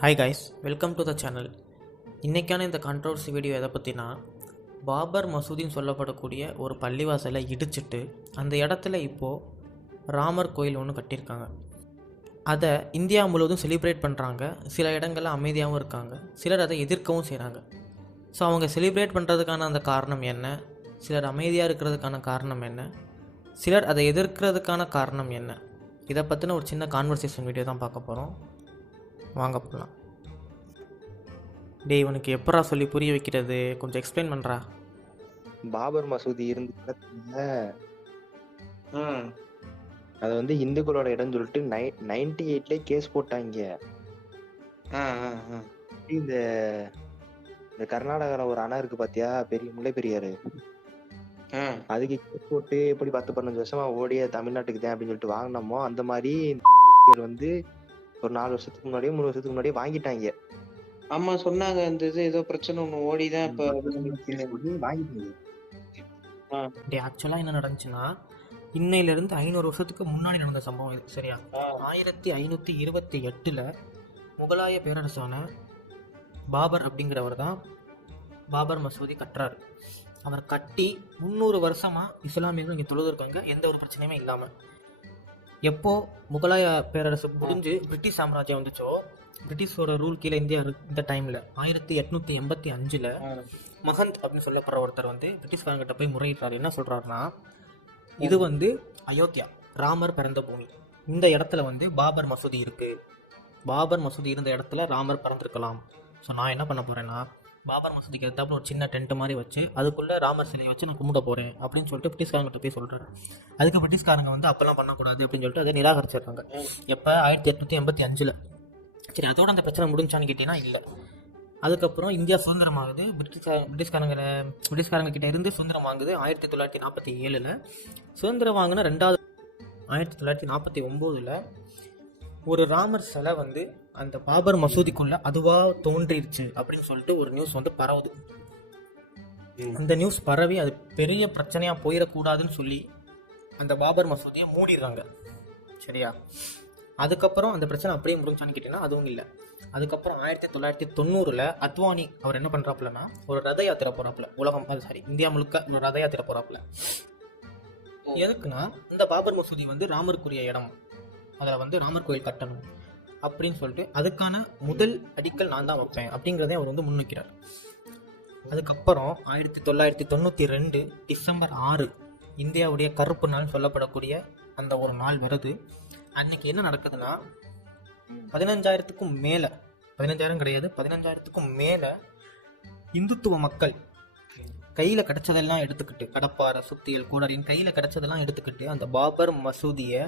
Hi guys, welcome to the channel. இன்றைக்கான இந்த controversy video எதை பற்றினா, பாபர் மசூதின்னு சொல்லப்படக்கூடிய ஒரு பள்ளிவாசலை இடிச்சிட்டு அந்த இடத்துல இப்போது ராமர் கோயில் ஒன்று கட்டியிருக்காங்க. அதை இந்தியா முழுவதும் செலிப்ரேட் பண்ணுறாங்க. சில இடங்களில் அமைதியாகவும் இருக்காங்க, சிலர் அதை எதிர்க்கவும் செய்கிறாங்க. ஸோ அவங்க செலிப்ரேட் பண்ணுறதுக்கான அந்த காரணம் என்ன, சிலர் அமைதியாக இருக்கிறதுக்கான காரணம் என்ன, சிலர் அதை எதிர்க்கிறதுக்கான காரணம் என்ன, இதை பற்றின ஒரு சின்ன கான்வர்சேஷன் வீடியோ தான் பார்க்க போகிறோம். வாங்க போகலாம். டேய், இவனுக்கு எப்பரா சொல்லி புரிய வைக்கிறது, கொஞ்சம் எக்ஸ்பிளைன் பண்ணுறா. பாபர் மசூதி இருந்து அது வந்து இந்துக்களோட இடம் சொல்லிட்டு 98 கேஸ் போட்டாங்க. இந்த இந்த கர்நாடகால ஒரு அணை இருக்கு பாத்தியா, பெரிய முல்லை பெரியாறு, அதுக்கு கேஸ் போட்டு எப்படி 10-15 வருஷமா ஓடிய தமிழ்நாட்டுக்கு தான் அப்படின்னு சொல்லிட்டு வாங்கினோமோ, அந்த மாதிரி வந்து ஒரு 4 வருஷத்துக்கு முன்னாடியே 3 வருஷத்துக்கு முன்னாடியே வாங்கிட்டாங்க. ஆமா சொன்னாங்க, இந்த இது ஏதோ பிரச்சனை ஒண்ணு ஓடிதான் இப்ப வாங்கிட்டாங்க. ஆக்சுவலாக என்ன நடந்துச்சுன்னா, இன்னையிலிருந்து 500 வருஷத்துக்கு முன்னாடி நடந்த சம்பவம் இது. சரியா? 1528 முகலாய பேரரசான பாபர் அப்படிங்கிறவர் தான் பாபர் மசூதி கட்டுறாரு. அவர் கட்டி 300 வருஷமாக இஸ்லாமியர்கள் இங்கே தொழுதுருக்காங்க, எந்த ஒரு பிரச்சனையுமே இல்லாமல். எப்போ முகலாய பேரரசு முடிஞ்சு பிரிட்டிஷ் சாம்ராஜ்யம் வந்துச்சோ, பிரிட்டிஷோட ரூல் கீழே இந்தியா இந்த டைமில் 1885 மகந்த் அப்படின்னு சொல்லப்படுற ஒருத்தர் வந்து பிரிட்டிஷ்காரங்கிட்ட போய் முறையிட்டார். என்ன சொல்கிறாருன்னா, இது வந்து அயோத்தியா, ராமர் பிறந்த பூமி, இந்த இடத்துல வந்து பாபர் மசூதி இருக்குது, பாபர் மசூதி இருந்த இடத்துல ராமர் பிறந்திருக்கலாம். ஸோ நான் என்ன பண்ண போகிறேன்னா, பாபர் மசூதிக்கு எடுத்தாப்புல ஒரு சின்ன டென்ட் மாதிரி வச்சு அதுக்குள்ளே ராமர் சிலையை வச்சு நான் கும்பிட போகிறேன் அப்படின்னு சொல்லிட்டு பிரிட்டிஷ்காரங்கிட்ட போய் சொல்கிறாரு. அதுக்கு பிரிட்டிஷ்காரங்க வந்து அப்போல்லாம் பண்ணக்கூடாது அப்படின்னு சொல்லிட்டு அதை நிராகரிச்சிருக்காங்க. எப்போ 1885. சரி, அதோட அந்த பிரச்சனை முடிஞ்சான்னு கேட்டீங்கன்னா இல்லை. அதுக்கப்புறம் இந்தியா சுதந்திரமாகுது. பிரிட்டிஷ்காரங்க கிட்ட இருந்து சுதந்திரம் வாங்குது 1947. சுதந்திரம் வாங்கின 1949 ஒரு ராமர் சிலை வந்து அந்த பாபர் மசூதிக்குள்ள அதுவாக தோன்றிருச்சு அப்படின்னு சொல்லிட்டு ஒரு நியூஸ் வந்து பரவுது. அந்த நியூஸ் பரவி அது பெரிய பிரச்சனையாக போயிடக்கூடாதுன்னு சொல்லி அந்த பாபர் மசூதியை மூடிடுறாங்க. சரியா? அதுக்கப்புறம் அந்த பிரச்சனை அப்படியே முடிஞ்சான்னு கேட்டீங்கன்னா அதுவும் இல்லை. அதுக்கப்புறம் 1990 அத்வானி அவர் என்ன பண்ணுறாப்புலன்னா, ஒரு ரத யாத்திரை போகிறாப்புல, இந்தியா முழுக்க ஒரு ரத யாத்திரை போகிறாப்புல. எதுக்குன்னா, இந்த பாபர் மசூதி வந்து ராமருக்குரிய இடம், அதில் வந்து ராமர் கோயில் கட்டணும் அப்படின்னு சொல்லிட்டு அதுக்கான முதல் அடிக்கல் நான் தான் வைப்பேன் அப்படிங்கிறதே அவர் வந்து முன்வைக்கிறார். அதுக்கப்புறம் 1992 டிசம்பர் 6 இந்தியாவுடைய கருப்பு நாள் சொல்லப்படக்கூடிய அந்த ஒரு நாள் வருது. அன்னைக்கு என்ன நடக்குதுன்னா, 15,000க்கும் மேலே, 15,000 கிடையாது, 15,000க்கும் மேலே இந்துத்துவ மக்கள் கையில் கிடைச்சதெல்லாம் எடுத்துக்கிட்டு, கடப்பாறை, சுத்தியல், கூடரின் கையில் கிடைச்சதெல்லாம் எடுத்துக்கிட்டு அந்த பாபர் மசூதியை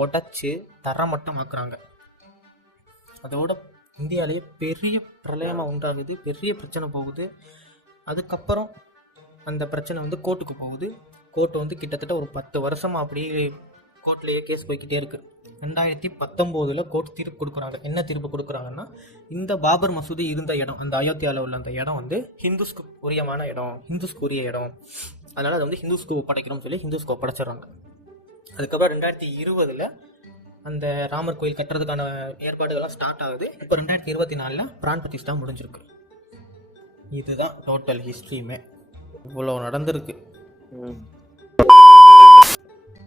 உடச்சி தரமட்டமாக்குறாங்க. அதோட இந்தியாவிலேயே பெரிய பிரளயமாக உண்டாகுது, பெரிய பிரச்சனை போகுது. அதுக்கப்புறம் அந்த பிரச்சனை வந்து கோர்ட்டுக்கு போகுது. கோர்ட்டு வந்து கிட்டத்தட்ட ஒரு 10 வருஷமாக அப்படியே கோர்ட்லேயே கேஸ் போய்கிட்டே இருக்குது. 2019 கோர்ட் தீர்ப்பு கொடுக்குறாங்க. என்ன தீர்ப்பு கொடுக்குறாங்கன்னா, இந்த பாபர் மசூதி இருந்த இடம், அந்த அயோத்தியாவில் உள்ள அந்த இடம் வந்து ஹிந்துஸ்க்கு உரியமான இடம், ஹிந்துஸ்க்கு உரிய இடம், அதனால் அதை வந்து ஹிந்துஸ்க்கு ஒப்படைக்கணும்னு சொல்லி ஹிந்துஸ்க்கு ஒப்படைச்சிடுறாங்க. அதுக்கப்புறம் 2020 அந்த ராமர் கோயில் கட்டுறதுக்கான ஏற்பாடுகள்லாம் ஸ்டார்ட் ஆகுது. இப்போ 2024 பிரான் பிரதிஷ்டா முடிஞ்சிருக்கு. இதுதான் டோட்டல் ஹிஸ்ட்ரியுமே. இவ்வளோ நடந்திருக்கு.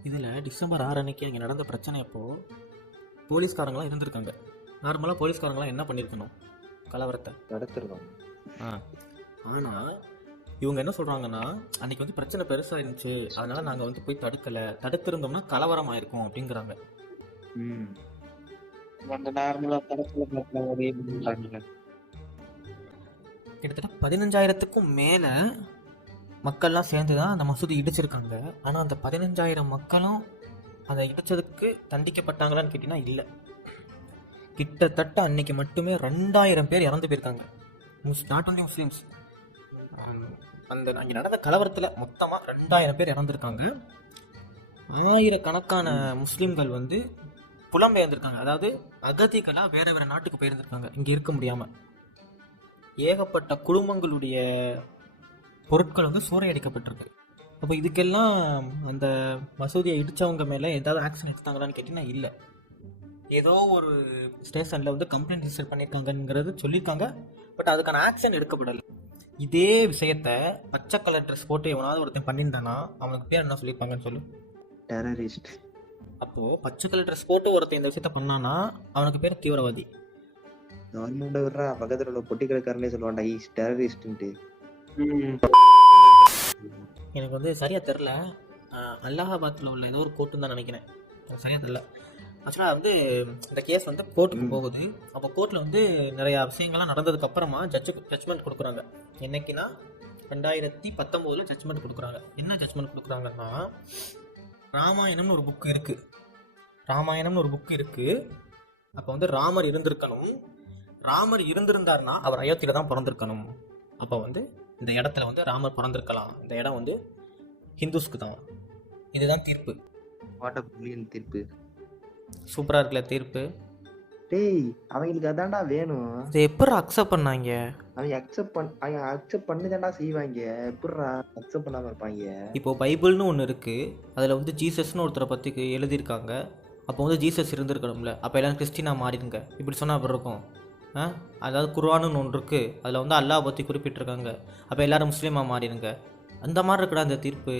இதில் டிசம்பர் 6 அன்னைக்கு அங்கே நடந்த பிரச்சனை அப்போது போலீஸ்காரங்களாம் இருந்திருக்காங்க. நார்மலாக போலீஸ்காரங்களாம் என்ன பண்ணியிருக்கணும், கலவரத்தை நடத்திருக்கோம். ஆனால் இவங்க என்ன சொல்கிறாங்கன்னா, அன்றைக்கி வந்து பிரச்சனை பெருசாக இருந்துச்சு, அதனால் நாங்கள் வந்து போய் தடுத்திருந்தோம்னா கலவரம் ஆயிருக்கும் அப்படிங்கிறாங்க. கிட்டத்தட்ட 15,000க்கும் மேலே மக்கள்லாம் சேர்ந்து தான் அந்த மசூதி இடிச்சிருக்காங்க. ஆனால் அந்த 15,000 மக்களும் அதை இடிச்சதுக்கு தண்டிக்கப்பட்டாங்களான்னு கேட்டிங்கன்னா இல்லை. கிட்டத்தட்ட அன்னைக்கு மட்டுமே 2,000 பேர் இறந்து போயிருக்காங்க. Not only Muslims. அந்த அங்கே நடந்த கலவரத்தில் மொத்தமாக 2,000 பேர் இறந்துருக்காங்க. ஆயிரக்கணக்கான முஸ்லீம்கள் வந்து புலம்பெயர்ந்திருக்காங்க. அதாவது அகதிகளாக வேற வேற நாட்டுக்கு போயிருந்திருக்காங்க, இங்கே இருக்க முடியாமல். ஏகப்பட்ட குடும்பங்களுடைய பொருட்கள் வந்து சூறையடிக்கப்பட்டிருக்கு. அப்போ இதுக்கெல்லாம் அந்த மசூதியை இடித்தவங்க மேலே ஏதாவது ஆக்ஷன் எடுத்தாங்களான்னு கேட்டிங்கன்னா இல்லை. ஏதோ ஒரு ஸ்டேஷனில் வந்து கம்ப்ளைண்ட் ரிஜிஸ்டர் பண்ணியிருக்காங்கங்கிறது சொல்லியிருக்காங்க. பட் அதுக்கான ஆக்ஷன் எடுக்கப்படலை. இதே விஷயத்த பச்சை கலர் ட்ரெஸ் போட்டு எவனாவது ஒருத்தன் பண்ணியிருந்தானா அவனுக்கு பேர் என்ன சொல்லியிருப்பாங்கன்னு சொல்லு. டெரரிஸ்ட். அப்போது பச்சை கலர் ட்ரெஸ் போட்டு ஒருத்தன் இந்த விஷயத்த பண்ணானா அவனுக்கு பேர் தீவிரவாதி. கவர்மெண்ட் விடுறா, பக்கத்துல உள்ள பொட்டி கடைக்காரனே சொல்லுவான்டா ஈஸ் டெரரிஸ்ட்ன்ட்டு. எனக்கு வந்து சரியாக தெரில. அலகாபாத்தில் உள்ள ஏதோ ஒரு கோர்ட்டுன்னு தான் நினைக்கிறேன், எனக்கு சரியாக தெரில. ஆக்சுவலாக வந்து இந்த கேஸ் வந்து கோர்ட்டுக்கு போகுது. அப்போ கோர்ட்டில் வந்து நிறையா விஷயங்கள்லாம் நடந்ததுக்கு அப்புறமா ஜட்ஜ்மெண்ட் கொடுக்குறாங்க. என்னைக்குன்னா 2019 ஜட்ஜ்மெண்ட் கொடுக்குறாங்க. என்ன ஜட்ஜ்மெண்ட் கொடுக்குறாங்கன்னா, ராமாயணம்னு ஒரு புக்கு இருக்குது. அப்போ வந்து ராமர் இருந்திருக்கணும். ராமர் இருந்திருந்தார்னா அவர் அயோத்தியில் தான் பிறந்திருக்கணும். அப்போ வந்து இந்த இடத்துல வந்து ராமர் பிறந்திருக்கலாம். இந்த இடம் வந்து ஹிந்துஸ்க்கு தான். இதுதான் தீர்ப்பு. வாட் அ பிரில்லியன்ட் தீர்ப்பு. சூப்பராக இருக்குல்ல தீர்ப்பு. டேய், அவங்களுக்கு அதான்டா வேணும். இதை எப்படி அக்செப்ட் பண்ணாங்க? அவங்க அக்செப்ட் பண்ணிதான்டா செய்வாங்க. எப்படிடா அக்செப்ட் பண்ணாம இருப்பாங்க? இப்போ பைபிள்னு ஒன்று இருக்குது. அதில் வந்து ஜீசஸ்னு ஒருத்தரை பற்றி எழுதியிருக்காங்க. அப்போ வந்து ஜீசஸ் இருந்திருக்கணும்ல. அப்போ எல்லாம் கிறிஸ்டினாக மாறிடுங்க. இப்படி சொன்னால் அப்படி இருக்கும். அதாவது குர்ஆன்னு ஒன்று இருக்குது. அதில் வந்து அல்லாஹ் பற்றி குறிப்பிட்டிருக்காங்க. அப்போ எல்லோரும் முஸ்லீமாக மாறிடுங்க. அந்த மாதிரி இருக்குடா அந்த தீர்ப்பு.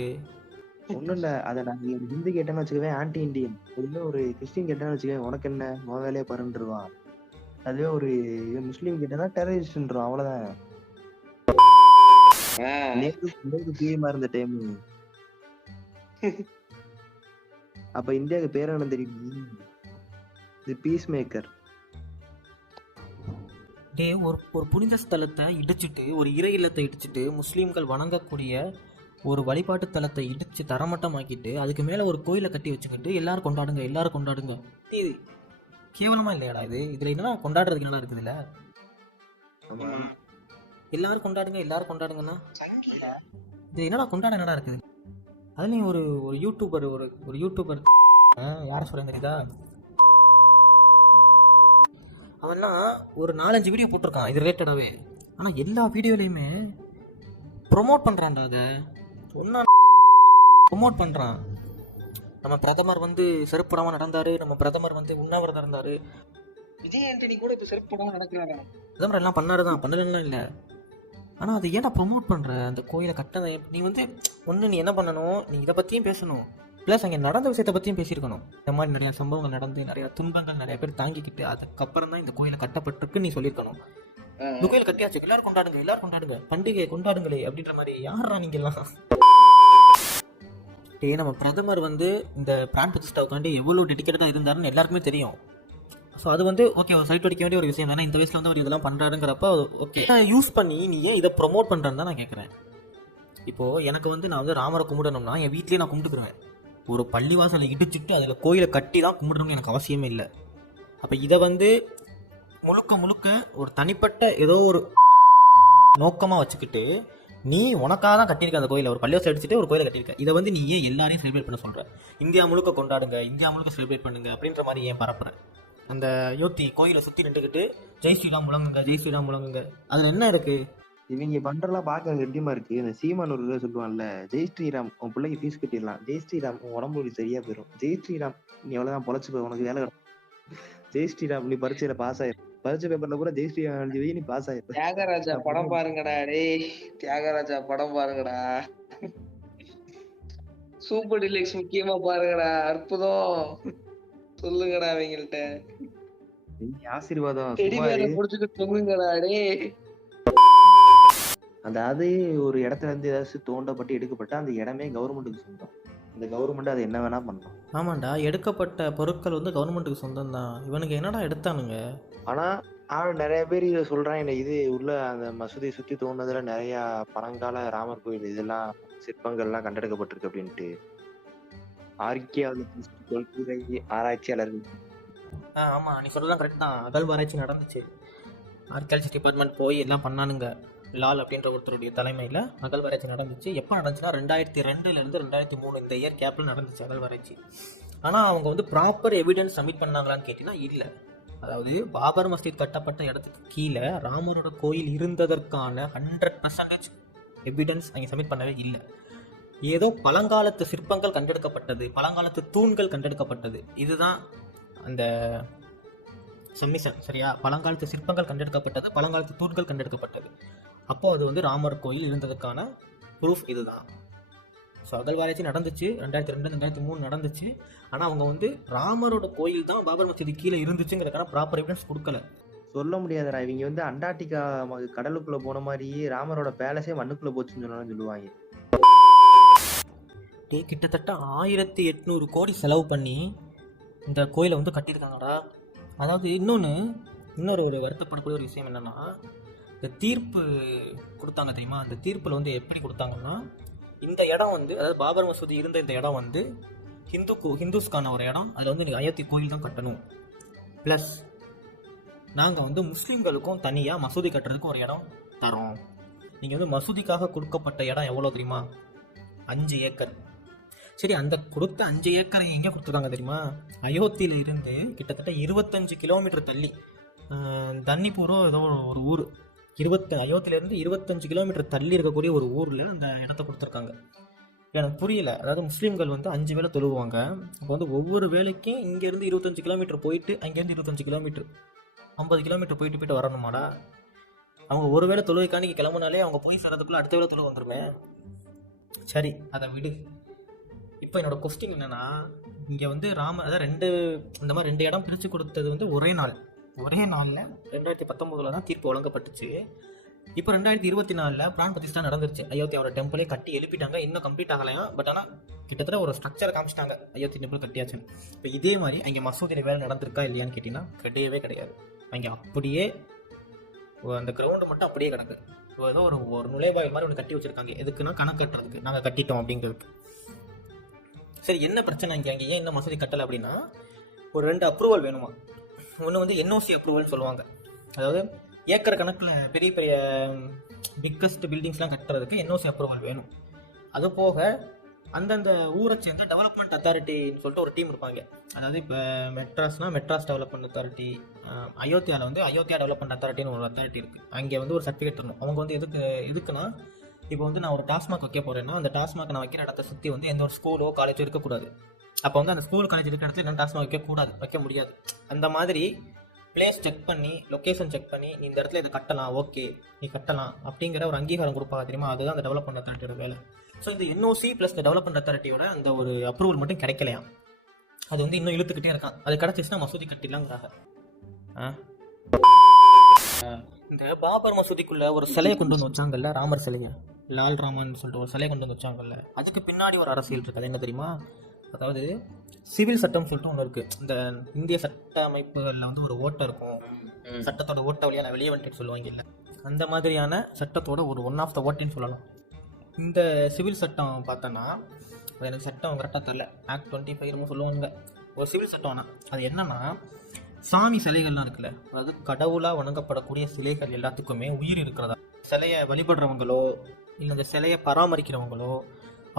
ஒன்றும் இல்லை, அதை நாங்கள் ஒரு ஹிந்து கேட்டேன்னு வச்சுக்கவேன் ஆன்டி இண்டியன். இதுவே ஒரு கிறிஸ்டின் கேட்டேன்னு வச்சுக்கவேன் உனக்கு என்ன உன் வேலையை பருன்றுவான். அதுவே ஒரு முஸ்லீம் கேட்டேன்னா டெரரிஸ்ட்ன்றான். அவ்வளோதான். பிரியமா இருந்த டைம். அப்ப இந்தியாவுக்கு பேர் என்ன தெரியும்? தி பீஸ் மேக்கர். ஒரு புனித ஸ்தலத்தை இடிச்சிட்டு, ஒரு இறை இல்லத்தை இடிச்சிட்டு, முஸ்லீம்கள் வணங்கக்கூடிய ஒரு வழிபாட்டு தலத்தை இடித்து தரமட்டமாக்கிட்டு அதுக்கு மேலே ஒரு கோயிலை கட்டி வச்சுக்கிட்டு எல்லாரும் கொண்டாடுங்க. இது கேவலமா இல்லையாடா இது? இதில் என்னன்னா கொண்டாடுறதுக்கு என்னடா இருக்குது? இல்லை எல்லாரும் கொண்டாடுங்கன்னா இது என்னடா கொண்டாட என்னடா இருக்குது? அதுலேயும் ஒரு யூடியூபர் ஒரு யூடியூபர் யாரை சொல்ல தெரியுதா? அவன்லாம் ஒரு 4-5 வீடியோ போட்டிருக்கான் இது ரிலேட்டடாகவே. ஆனால் எல்லா வீடியோலையுமே ப்ரொமோட் பண்ணுறான்டா. அதை ஒன்றா ப்ரொமோட் பண்ணுறான். நம்ம பிரதமர் வந்து செருப்பு போடாமல் நடந்தார். நம்ம பிரதமர் வந்து உண்ணாவிரதம் இருந்தார். விஜய் ஆண்டனி கூட இப்போ செருப்பு போடாமல் நடக்கிறாங்க. பிரதமர் எல்லாம் பண்ணாரு தான், பண்ணலாம் இல்லை. ஆனால் அது ஏன்னா ப்ரொமோட் பண்ணுற அந்த கோயிலை கட்டணை? நீ வந்து ஒன்று நீ என்ன பண்ணணும், நீ இதை பற்றியும் பேசணும், ப்ளஸ் அங்கே நடந்த விஷயத்தை பற்றியும் பேசியிருக்கணும். இந்த மாதிரி நிறையா சம்பவங்கள் நடந்து நிறையா துன்பங்கள் நிறைய பேர் தாங்கிக்கிட்டு அதுக்கப்புறம் தான் இந்த கோயிலை கட்டப்பட்டிருக்கு நீ சொல்லியிருக்கணும். இந்த கோயில் கட்டியாச்சு, எல்லாரும் கொண்டாடுங்க, பண்டிகை கொண்டாடுங்களே அப்படின்ற மாதிரி. யாரா நீங்கெல்லாம்? நம்ம பிரதமர் வந்து இந்த பிரான் பிரதிஷ்டாவுக்காண்டி எவ்வளோ டெடிக்கேட்டடாக இருந்தாருன்னு எல்லாருக்குமே தெரியும். ஸோ அது வந்து ஓகே, ஒரு சைட் அடிக்க வேண்டிய ஒரு விஷயம் தானே. இந்த வயசில் வந்து அவர் இதெல்லாம் பண்ணுறாருங்கிறப்ப ஓகே யூஸ் பண்ணி நீ ஏன் இதை ப்ரொமோட் பண்ணுறேன்னு தான் நான் கேட்குறேன். இப்போது எனக்கு வந்து நான் வந்து ராமரை கும்பிடணும்னா என் வீட்லேயே நான் கும்பிட்டுக்குருவேன். ஒரு பள்ளிவாசலை இடிச்சுட்டு அதில் கோயிலை கட்டி தான் கும்பிடணும்னு எனக்கு அவசியமே இல்லை. அப்போ இதை வந்து முழுக்க ஒரு தனிப்பட்ட ஏதோ ஒரு நோக்கமாக வச்சுக்கிட்டு நீ உனக்காக தான் கட்டியிருக்க அந்த கோயிலை, ஒரு பள்ளிவாசல் அடிச்சுட்டு ஒரு கோயிலை கட்டியிருக்க. இதை வந்து நீ ஏன் எல்லாரையும் செலிப்ரேட் பண்ண சொல்கிற? இந்தியா முழுக்க கொண்டாடுங்க, இந்தியா முழுக்க செலிப்ரேட் பண்ணுங்க அப்படின்ற மாதிரி ஏன் பரப்புறேன்? அந்த யோத்தி கோயிலை சுற்றி நின்றுக்கிட்டு ஜெய் ஸ்ரீராம் முழங்குங்க, அதில் என்ன இருக்கு? இவங்க பண்றலாம் பார்க்க கட்டியமா இருக்கு. இந்த சீமான் ஒரு சொல்லுவான்ல, ஜெய் ஸ்ரீராம் உன் பிள்ளைக்கு ஃபீஸ் கட்டிடலாம், ஜெய் ஸ்ரீராம் உன் உடம்பு சரியா போயிடும், ஜெய் ஸ்ரீராம் நீ எவ்வளவுதான் பொழைச்சு போய் உனக்கு வேலை கிடைக்கும், ஜெய் ஸ்ரீராம் நீ பரீட்சையில பாஸ் ஆயிரும், பரீட்சை பேப்பர்ல கூட ஜெய் ஸ்ரீராம் எழுதி வை நீ பாஸ் ஆயிரும். தியாகராஜா படம் பாருங்கடா, டேய் தியாகராஜா படம் பாருங்கடா, சூப்பர் டிலக்ஸ் முக்கியமா பாருங்கடா, அற்புதம். சொல்லுங்கடா அவங்கள்ட்ட ஆசீர்வாதம் முடிச்சுட்டு சொல்லுங்கடா. டேய் அதாவது ஒரு இடத்துல இருந்து ஏதாச்சும் தோண்டப்பட்டு எடுக்கப்பட்ட அந்த இடமே கவர்மெண்ட்டுக்கு சொந்தம். இந்த கவர்மெண்ட் அது என்ன வேணா பண்ணலாம். ஆமாண்டா, எடுக்கப்பட்ட பொருட்கள் வந்து கவர்மெண்ட்டுக்கு சொந்தம் தான். இவனுக்கு என்னடா எடுத்தானுங்க? ஆனா நிறைய பேர் இதை சொல்றாங்க, இது உள்ள அந்த மசூதியை சுத்தி தோண்டதுல நிறைய பழங்கால ராமர் கோயில் இதெல்லாம் சிற்பங்கள்லாம் கண்டெடுக்கப்பட்டிருக்கு அப்படின்ட்டு ஆராய்ச்சியாளர்கள். ஆமா, நீ சொல்றதுதான் கரெக்ட் தான். அகழ்வாராய்ச்சி நடந்துச்சு. ஆர்கியாலஜி டிபார்ட்மெண்ட் போய் எல்லாம் பண்ணானுங்க. லால் அப்படின்ற ஒருத்தருடைய தலைமையில் அகழ்வாராய்ச்சி நடந்துச்சு. எப்போ நடந்துச்சுன்னா 2002 2003 இந்த இயர் கேப்பில் நடந்துச்சு அகழ்வாராய்ச்சி. ஆனால் அவங்க வந்து ப்ராப்பர் எவிடன்ஸ் சப்மிட் பண்ணாங்களான்னு கேட்டிங்கன்னா இல்லை. அதாவது பாபர் மஸ்ஜித் கட்டப்பட்ட இடத்துக்கு கீழே ராமரோட கோயில் இருந்ததற்கான 100% எவிடன்ஸ் அவங்க சப்மிட் பண்ணவே இல்லை. ஏதோ பழங்காலத்து சிற்பங்கள் கண்டெடுக்கப்பட்டது, பழங்காலத்து தூண்கள் கண்டெடுக்கப்பட்டது. இதுதான் அந்த சம்மிஷன், சரியா? பழங்காலத்து சிற்பங்கள் கண்டெடுக்கப்பட்டது, பழங்காலத்து தூண்கள் கண்டெடுக்கப்பட்டது. அப்போ அது வந்து ராமர் கோயில் இருந்ததுக்கான ப்ரூஃப் இதுதான். ஸோ அகழ்வாராய்ச்சி நடந்துச்சு, 2002 2003 நடந்துச்சு. ஆனால் அவங்க வந்து ராமரோட கோயில் தான் பாபர் மசூதி கீழே இருந்துச்சுங்கிறதுக்கான ப்ராப்பர் எவிடன்ஸ் கொடுக்கல. சொல்ல முடியாதுடா, இவங்க வந்து அண்டார்டிகா கடலுக்குள்ள போன மாதிரி ராமரோட பேலஸே மண்ணுக்குள்ள போச்சுன்னு சொல்லுவாங்க. கிட்டத்தட்ட 1800 கோடி செலவு பண்ணி இந்த கோயிலை வந்து கட்டியிருக்காங்கடா. அதாவது இன்னொரு ஒரு வருத்தப்படக்கூடிய ஒரு விஷயம் என்னன்னா, இந்த தீர்ப்பு கொடுத்தாங்க தெரியுமா? அந்த தீர்ப்பில் வந்து எப்படி கொடுத்தாங்கன்னா, இந்த இடம் வந்து, அதாவது பாபர் மசூதி இருந்த இந்த இடம் வந்து ஹிந்துஸ்கான ஒரு இடம், அதில் வந்து அயோத்தி கோயில் தான் கட்டணும். ப்ளஸ் நாங்கள் வந்து முஸ்லீம்களுக்கும் தனியாக மசூதி கட்டுறதுக்கு ஒரு இடம் தரோம். நீங்கள் வந்து மசூதிக்காக கொடுக்கப்பட்ட இடம் எவ்வளோ தெரியுமா? 5 ஏக்கர். சரி, அந்த கொடுத்த 5 ஏக்கரை எங்கே கொடுத்துருக்காங்க தெரியுமா? அயோத்தியில இருந்து கிட்டத்தட்ட 25 கிலோமீட்டர் தள்ளி, தன்னிப்பூரோ ஏதோ ஒரு ஊர், அயோத்தியிலேருந்து 25 கிலோமீட்டர் தள்ளி இருக்கக்கூடிய ஒரு ஊரில் அந்த இடத்த கொடுத்துருக்காங்க. எனக்கு புரியல. அதாவது முஸ்லீம்கள் வந்து 5 வேளை தொழுவாங்க. அப்போ வந்து ஒவ்வொரு வேலைக்கும் இங்கேருந்து 25 கிலோமீட்டர் போயிட்டு, அங்கேருந்து 25 கிலோமீட்டர் 50 கிலோமீட்டர் போயிட்டு வரணுமாடா? அவங்க ஒரு வேளை தொழுவைக்காண்டி கிளம்புனாலே அவங்க போய் சேர்றதுக்குள்ளே அடுத்த வேளை தொழுவு வந்துருமே. சரி, அதை விடு. இப்போ என்னோட கொஸ்டின் என்னன்னா, இங்கே வந்து அதாவது இந்த மாதிரி 2 இடம் பிரித்து கொடுத்தது வந்து ஒரே நாளில் 2019 தான் தீர்ப்பு வழங்கப்பட்டுச்சு. இப்போ 2024 பிரான் பிரதிஷ்டா நடந்துருச்சு. அயோத்தியோட டெம்பிளே கட்டி எழுப்பிட்டாங்க, இன்னும் கம்ப்ளீட் ஆகலையா. பட் ஆனால் கிட்டத்தட்ட ஒரு ஸ்ட்ரக்சரை காமிச்சிட்டாங்க, அயோத்தி டெம்பிள் கட்டியாச்சு. இப்போ இதே மாதிரி அங்கே மசூதியில் வேலை நடந்திருக்கா இல்லையான்னு கேட்டிங்கன்னா கிடையவே கிடையாது. அங்கே அப்படியே அந்த கிரவுண்டு மட்டும் அப்படியே கிடக்கு. ஏதோ ஒரு நுழைவாயில் மாதிரி ஒன்று கட்டி வச்சுருக்காங்க. எதுக்குன்னா கணக்கு கட்டுறதுக்கு, நாங்கள் கட்டிட்டோம் அப்படிங்கிறதுக்கு. சரி, என்ன பிரச்சனை இங்கே ஏன் இன்னும் மசூதி கட்டலை அப்படின்னா, ஒரு 2 அப்ரூவல் வேணுமா. ஒன்று வந்து NOC அப்ரூவல் சொல்லுவாங்க. அதாவது ஏக்கர் கணக்கில் பெரிய பெரிய பிக்கஸ்ட் பில்டிங்ஸ்லாம் கட்டுறதுக்கு NOC அப்ரூவல் வேணும். அது போக அந்தந்த ஊரை சேர்ந்த டெவலப்மெண்ட் அத்தாரிட்டின்னு சொல்லிட்டு ஒரு டீம் இருப்பாங்க. அதாவது இப்போ மெட்ராஸ் டெவலப்மெண்ட் அத்தாரிட்டி, அயோத்தியாவில் வந்து அயோத்தியா டெவலப்மெண்ட் அத்தாரிட்டின்னு ஒரு அத்தாரிட்டி இருக்குது. அங்கே வந்து ஒரு சர்டிஃபிகேட் தரணும். அவங்க வந்து எதுக்குன்னா, இப்போ வந்து நான் ஒரு டாஸ்மாக் வைக்க போகிறேன்னா, அந்த டாஸ்மாக் நான் வைக்கிற இடத்த சுற்றி வந்து எந்த ஒரு ஸ்கூலோ காலேஜோ இருக்கக்கூடாது. அப்போ வந்து அந்த ஸ்கூல் காலேஜ் இருக்கிற இடத்துல என்ன டாஸ்மாக் வைக்க முடியாது. அந்த மாதிரி பிளேஸ் செக் பண்ணி, லொக்கேஷன் செக் பண்ணி, நீ இந்த இடத்துல இதை கட்டலாம், ஓகே நீ கட்டலாம் அப்படிங்கிற ஒரு அங்கீகாரம் கொடுப்பாங்க தெரியுமா? அதுதான் அந்த டெவலப்மெண்ட் அத்தாரிட்டியோட வேலை. ஸோ இந்த NOC ப்ளஸ் இந்த டெவலப்மெண்ட் அத்தாரிட்டியோட அந்த ஒரு அப்ரூவல் மட்டும் கிடைக்கலையாம். அது வந்து இன்னும் இழுத்துக்கிட்டே இருக்கான். அது கிடச்சிச்சுன்னா மசூதி கட்டிடலாங்கிறாங்க. இந்த பாபர் மசூதிக்குள்ள ஒரு சிலையை கொண்டு வந்து வச்சாங்கல்ல, ராமர் சிலையை, லால் ராமன் சொல்லிட்டு ஒரு சிலையை கொண்டு வந்து வச்சாங்கல்ல, அதுக்கு பின்னாடி ஒரு அரசியல் இருக்குது. அது என்ன தெரியுமா? அதாவது சிவில் சட்டம் சொல்லிட்டு ஒன்று இருக்குது. இந்த இந்திய சட்ட அமைப்புகளில் வந்து ஒரு ஓட்டை இருக்கும், சட்டத்தோட ஓட்டை வழியாக நான் வெளியே வந்துட்டு சொல்லுவாங்க இல்லை, அந்த மாதிரியான சட்டத்தோட ஒரு ஒன் ஆஃப் த ஓட்டின்னு சொல்லலாம். இந்த சிவில் சட்டம் பார்த்தோன்னா, எனக்கு சட்டம் கரெக்டாக தரல, ஆக்ட் 25 சொல்லுவாங்க, ஒரு சிவில் சட்டம். ஆனால் அது என்னன்னா, சாமி சிலைகள்லாம் இருக்குல்ல, அதாவது கடவுளாக வணங்கப்படக்கூடிய சிலைகள் எல்லாத்துக்குமே உயிர் இருக்கிறதா. சிலையை வழிபடுறவங்களோ இல்லை அந்த சிலையை பராமரிக்கிறவங்களோ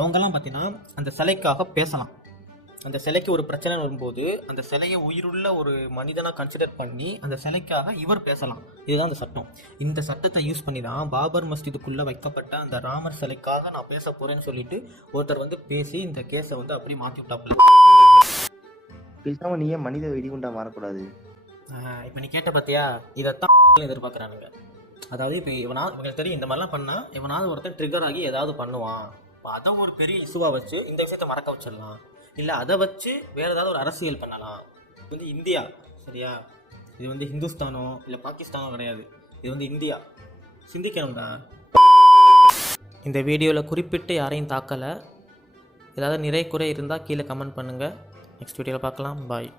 அவங்கெல்லாம் பார்த்தீங்கன்னா அந்த சிலைக்காக பேசலாம். அந்த சிலைக்கு ஒரு பிரச்சனை வரும்போது அந்த சிலையை உயிருள்ள ஒரு மனிதனாக கன்சிடர் பண்ணி அந்த சிலைக்காக இவர் பேசலாம். இதுதான் அந்த சட்டம். இந்த சட்டத்தை யூஸ் பண்ணி தான் பாபர் மஸ்ஜிதுக்குள்ளே வைக்கப்பட்ட அந்த ராமர் சிலைக்காக நான் பேச போகிறேன்னு சொல்லிட்டு ஒருத்தர் வந்து பேசி இந்த கேஸை வந்து அப்படியே மாற்றி விட்டாப்புல. பேசாம நீ ஏன் மனித வெடிகுண்டா மாறக்கூடாது? இப்போ நீ கேட்ட பார்த்தியா, இதைத்தான் எதிர்பார்க்குறானுங்க. அதாவது இப்போ இவங்களுக்கு தெரியும் இந்த மாதிரிலாம் பண்ணால் இவனாவது ஒருத்தர் ட்ரிகர் ஆகி ஏதாவது பண்ணுவான். இப்போ அதை ஒரு பெரிய இஷ்யூவாக வச்சு இந்த விஷயத்தை மறக்க வச்சிடலாம். இல்லை அதை வச்சு வேறு ஏதாவது ஒரு அரசியல் பண்ணலாம். இது வந்து இந்தியா, சரியா? இது வந்து ஹிந்துஸ்தானோ இல்லை பாகிஸ்தானோ கிடையாது. இது வந்து இந்தியா. சிந்திக்கணும் தான். இந்த வீடியோவில் குறிப்பிட்டு யாரையும் தாக்கலை. ஏதாவது நிறை குறை இருந்தால் கீழே கமெண்ட் பண்ணுங்கள். நெக்ஸ்ட் வீடியோவில் பார்க்கலாம். பாய்.